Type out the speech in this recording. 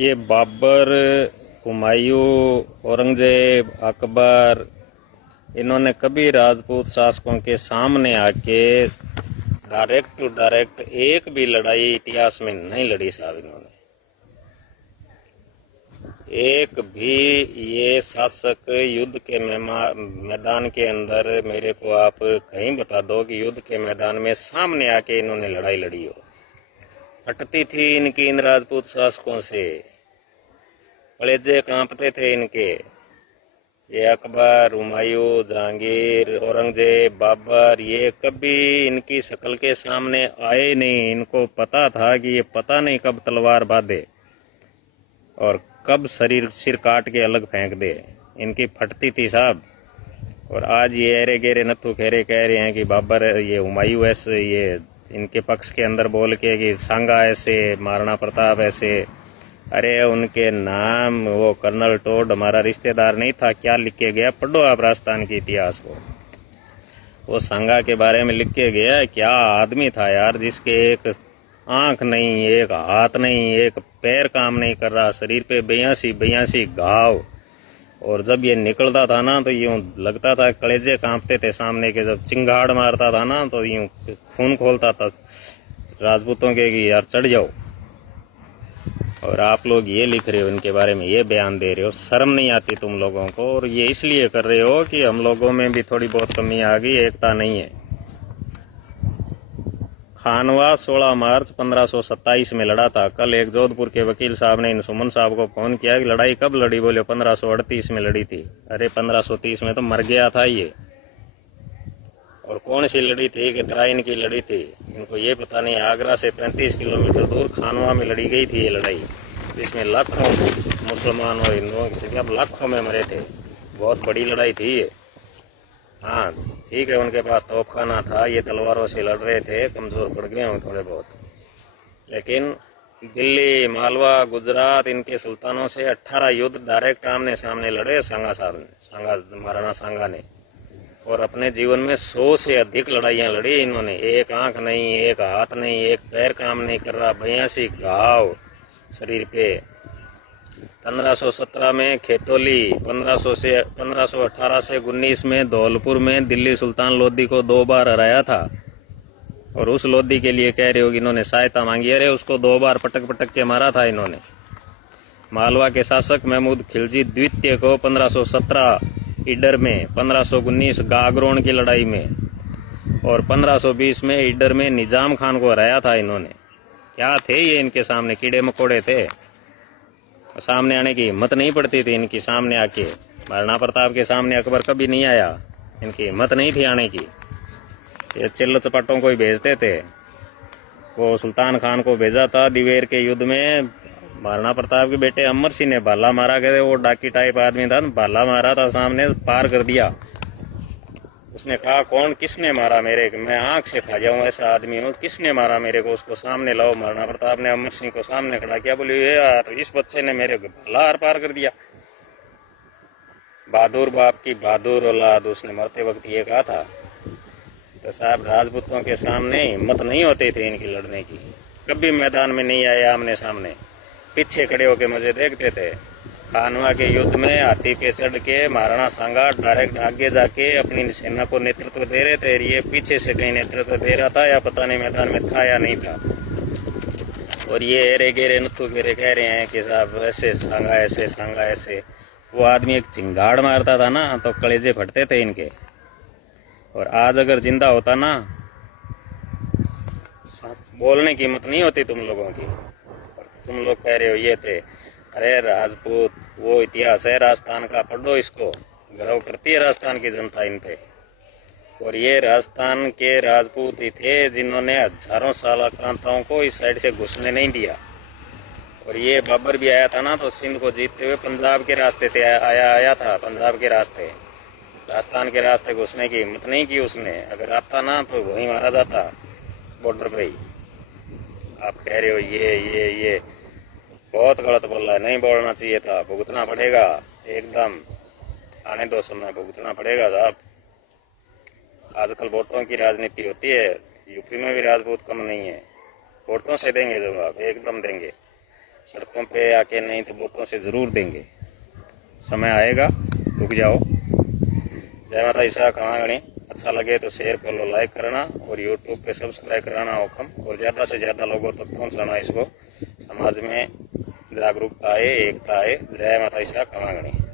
ये बाबर, हुमायूं, औरंगजेब, अकबर, इन्होंने कभी राजपूत शासकों के सामने आके डायरेक्ट टू डायरेक्ट एक भी लड़ाई इतिहास में नहीं लड़ी साहब। इन्होंने एक भी ये शासक युद्ध के मैदान के अंदर मेरे को आप कहीं बता दो कि युद्ध के मैदान में सामने आके इन्होंने लड़ाई लड़ी हो। फटती थी इनकी इन राजपूत शासकों से, कलेजे कांपते थे इनके। ये अकबर, हुमायूं, जहांगीर, औरंगजेब, बाबर, ये कभी इनकी शक्ल के सामने आए नहीं। इनको पता था कि ये पता नहीं कब तलवार बांधे और कब सिर काट के अलग फेंक दे। इनकी फटती थी साहब। और आज ये एरे गेरे नथु खेरे कह रहे हैं कि बाबर, ये हुमायूं ऐसे, ये इनके पक्ष के अंदर बोल के कि सांगा ऐसे, महाराणा प्रताप ऐसे। अरे उनके नाम, वो कर्नल टोड हमारा रिश्तेदार नहीं था, क्या लिख के गया? पढ़ो आप राजस्थान के इतिहास को। वो सांगा के बारे में लिख के गया। क्या आदमी था यार, जिसके एक आंख नहीं, एक हाथ नहीं, एक पैर काम नहीं कर रहा, शरीर पे 82 घाव। और जब ये निकलता था ना तो यूं लगता था कलेजे कांपते थे सामने के। जब चिंगाड़ मारता था ना तो यूं खून खोलता था राजपूतों के कि यार चढ़ जाओ। और आप लोग ये लिख रहे हो इनके बारे में, ये बयान दे रहे हो, शर्म नहीं आती तुम लोगों को? और ये इसलिए कर रहे हो कि हम लोगों में भी थोड़ी बहुत कमी आ गई, एकता नहीं है। खानवा 16 मार्च 1527 में लड़ा था। कल एक जोधपुर के वकील साहब ने इन सुमन साहब को फोन किया कि लड़ाई कब लड़ी? बोले 1538 में लड़ी थी। अरे 1530 में तो मर गया था ये। और कौन सी लड़ी थी? कि तराइन की लड़ी थी। इनको ये पता नहीं, आगरा से 35 किलोमीटर दूर खानवा में लड़ी गई थी ये लड़ाई। इसमें लाखों मुसलमान और हिंदुओं की संख्या लाखों में मरे थे। बहुत बड़ी लड़ाई थी ये। हाँ ठीक है, उनके पास तोपखाना था, ये तलवारों से लड़ रहे थे, कमजोर पड़ गए हों थोड़े बहुत। लेकिन दिल्ली, मालवा, गुजरात, इनके सुल्तानों से 18 युद्ध डायरेक्ट आमने सामने लड़े सांगा साहब ने, महाराणा सांगा ने। और अपने जीवन में 100 से अधिक लड़ाइयां लड़ी इन्होंने। एक आंख नहीं, एक हाथ नहीं, एक पैर काम नहीं कर रहा, 82 घाव शरीर पे। 1517 में खेतोली, 1518 से 19 में धौलपुर में दिल्ली सुल्तान लोधी को 2 बार हराया था। और उस लोधी के लिए कह रहे हो कि इन्होंने सहायता मांगी? अरे उसको 2 बार पटक पटक के मारा था इन्होंने। मालवा के शासक महमूद खिलजी द्वितीय को 1517 ईडर में, 1519 गागरोन की लड़ाई में और 1520 में ईडर में निजाम खान को हराया था इन्होंने। क्या थे ये इनके सामने? कीड़े मकोड़े थे। सामने आने की हिम्मत नहीं पड़ती थी इनकी। सामने आके महाराणा प्रताप के सामने अकबर कभी नहीं आया, इनकी हिम्मत नहीं थी आने की। ये चिल्ल चपाटों को ही भेजते थे। वो सुल्तान खान को भेजा था दिवेर के युद्ध में। महाराणा प्रताप के बेटे अमर सिंह ने भाला मारा करे, वो डाकी टाइप आदमी था, भाला मारा था, सामने पार कर दिया। उसने कहा कौन, किसने मारा मेरे, मैं आंख से खा जाऊं ऐसा आदमी हूँ, किसने मारा मेरे को, उसको सामने लाओ। महाराणा प्रताप ने अमर सिंह को सामने खड़ा किया। बोले ये यार, इस बच्चे ने मेरे भाला आर पार कर दिया। बहादुर बाप की बहादुर औलाद, उसने मरते वक्त ये कहा था। तो साहब राजपूतों के सामने हिम्मत नहीं होती थी इनकी लड़ने की। कभी मैदान में नहीं आए आमने सामने, पीछे खड़े होकर मजे देखते थे। खानवा के युद्ध में हाथी पे चढ़ के महाराणा सांगा डायरेक्ट आगे जाके अपनी सेना को नेतृत्व दे रहे थे। ये पीछे से कहीं नेतृत्व दे रहा था या पता नहीं मैदान में था या नहीं था। और ये एरे गेरे नथु गेरे कह रहे हैं कि साहब ऐसे सांगा ऐसे, सांगा ऐसे। वो आदमी एक चिंगाड़ मारता था ना तो कलेजे फटते थे इनके। और आज अगर जिंदा होता ना, बोलने की हिम्मत नहीं होती तुम लोगों की। तुम लोग कह रहे हो ये थे। अरे राजपूत, वो इतिहास है राजस्थान का, पढ़ो इसको। गर्व करती है राजस्थान की जनता इन पे। और ये राजस्थान के राजपूत ही थे जिन्होंने हजारों साल आक्रांताओं को इस साइड से घुसने नहीं दिया। और ये बाबर भी आया था ना तो सिंध को जीतते हुए पंजाब के रास्ते थे आया था, पंजाब के रास्ते। राजस्थान के रास्ते घुसने की हिम्मत नहीं की उसने। अगर आता ना तो वहीं मारा जाता, बॉर्डर पे ही। आप कह रहे हो ये बहुत गलत बोल रहा है, नहीं बोलना चाहिए था। भुगतना पड़ेगा एकदम, आने दो समय, भुगतना पड़ेगा साहब। आजकल वोटों की राजनीति होती है, यूपी में भी राजपूत कम नहीं है। वोटों से देंगे जवाब, एकदम देंगे। सड़कों पे आके नहीं तो वोटों से जरूर देंगे। समय आएगा, रुक जाओ। जय माता ईसा कहागणी। अच्छा लगे तो शेयर फॉलो लाइक करना और यूट्यूब पे सब्सक्राइब कराना हुक्म, और ज्यादा से ज्यादा लोगों तक पहुंचाना इसको। समाज में जागरूकता आए, एकता आए। जय माता ईसा कहागणी।